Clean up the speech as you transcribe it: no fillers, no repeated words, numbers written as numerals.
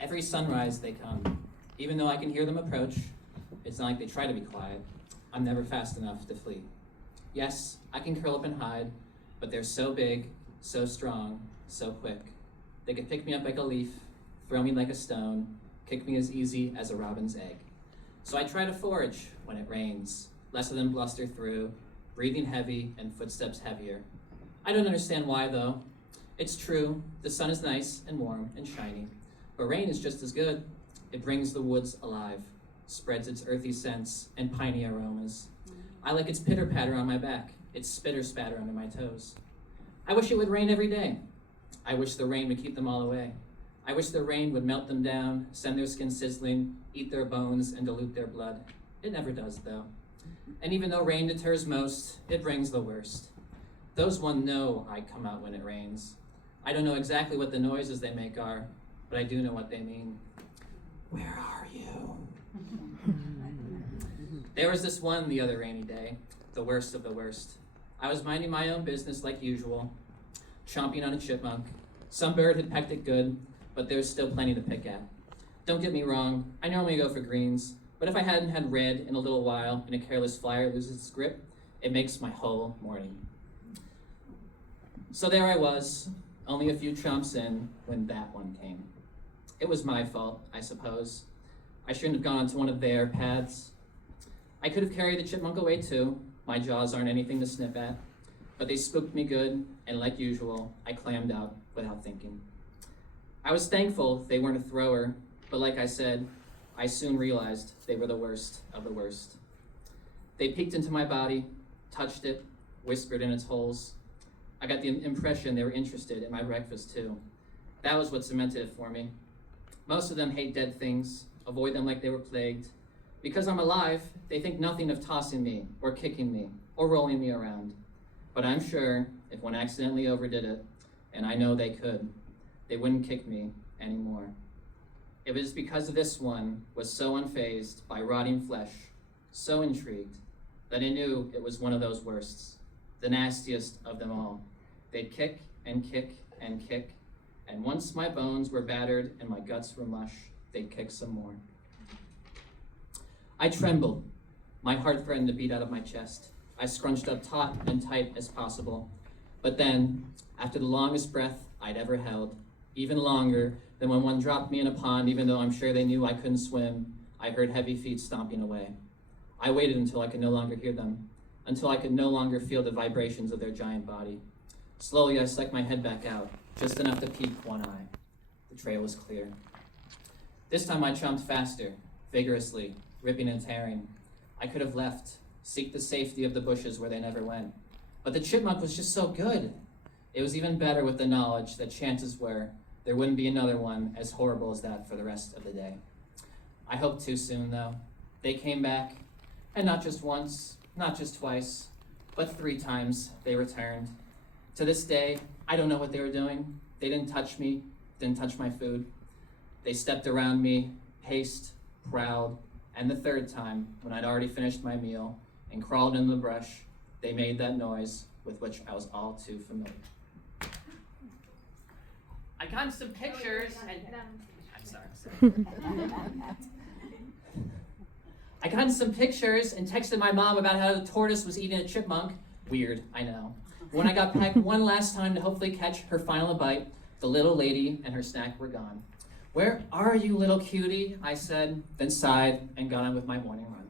Every sunrise they come. Even though I can hear them approach, it's not like they try to be quiet. I'm never fast enough to flee. Yes, I can curl up and hide, but they're so big, so strong, so quick. They could pick me up like a leaf, throw me like a stone, kick me as easy as a robin's egg. So I try to forage when it rains, less of them bluster through, breathing heavy and footsteps heavier. I don't understand why though. It's true, the sun is nice and warm and shiny, but rain is just as good. It brings the woods alive, spreads its earthy scents and piney aromas. I like its pitter-patter on my back, its spitter-spatter under my toes. I wish it would rain every day. I wish the rain would keep them all away. I wish the rain would melt them down, send their skin sizzling, eat their bones, and dilute their blood. It never does, though. And even though rain deters most, it brings the worst. Those one know I come out when it rains. I don't know exactly what the noises they make are, but I do know what they mean. Where are you? There was this one the other rainy day, the worst of the worst. I was minding my own business like usual, chomping on a chipmunk. Some bird had pecked it good, but there was still plenty to pick at. Don't get me wrong, I normally go for greens, but if I hadn't had red in a little while and a careless flyer loses its grip, it makes my whole morning. So there I was, only a few chomps in when that one came. It was my fault, I suppose. I shouldn't have gone onto one of their paths. I could have carried the chipmunk away too. My jaws aren't anything to snip at, but they spooked me good, and like usual, I clammed out without thinking. I was thankful they weren't a thrower, but like I said, I soon realized they were the worst of the worst. They peeked into my body, touched it, whispered in its holes. I got the impression they were interested in my breakfast too. That was what cemented it for me. Most of them hate dead things, avoid them like they were plagued. Because I'm alive, they think nothing of tossing me, or kicking me, or rolling me around. But I'm sure if one accidentally overdid it, and I know they could, they wouldn't kick me anymore. It was because this one was so unfazed by rotting flesh, so intrigued, that I knew it was one of those worsts, the nastiest of them all. They'd kick and kick and kick, and once my bones were battered and my guts were mush, they'd kick some more. I trembled. My heart threatened to beat out of my chest. I scrunched up taut and tight as possible. But then, after the longest breath I'd ever held, even longer than when one dropped me in a pond, even though I'm sure they knew I couldn't swim, I heard heavy feet stomping away. I waited until I could no longer hear them, until I could no longer feel the vibrations of their giant body. Slowly, I stuck my head back out, just enough to peek one eye. The trail was clear. This time I chomped faster, vigorously, ripping and tearing. I could have left, seek the safety of the bushes where they never went. But the chipmunk was just so good. It was even better with the knowledge that chances were there wouldn't be another one as horrible as that for the rest of the day. I hoped too soon, though. They came back, and not just once, not just twice, but 3 times they returned. To this day, I don't know what they were doing. They didn't touch me, didn't touch my food. They stepped around me, paced, prowled, and the 3rd time, when I'd already finished my meal and crawled into the brush, they made that noise with which I was all too familiar. I got some pictures and... I'm sorry. I got some pictures and texted my mom about how the tortoise was eating a chipmunk. Weird, I know. When I got pecked one last time to hopefully catch her final bite, the little lady and her snack were gone. "Where are you, little cutie?" I said, then sighed and got on with my morning run.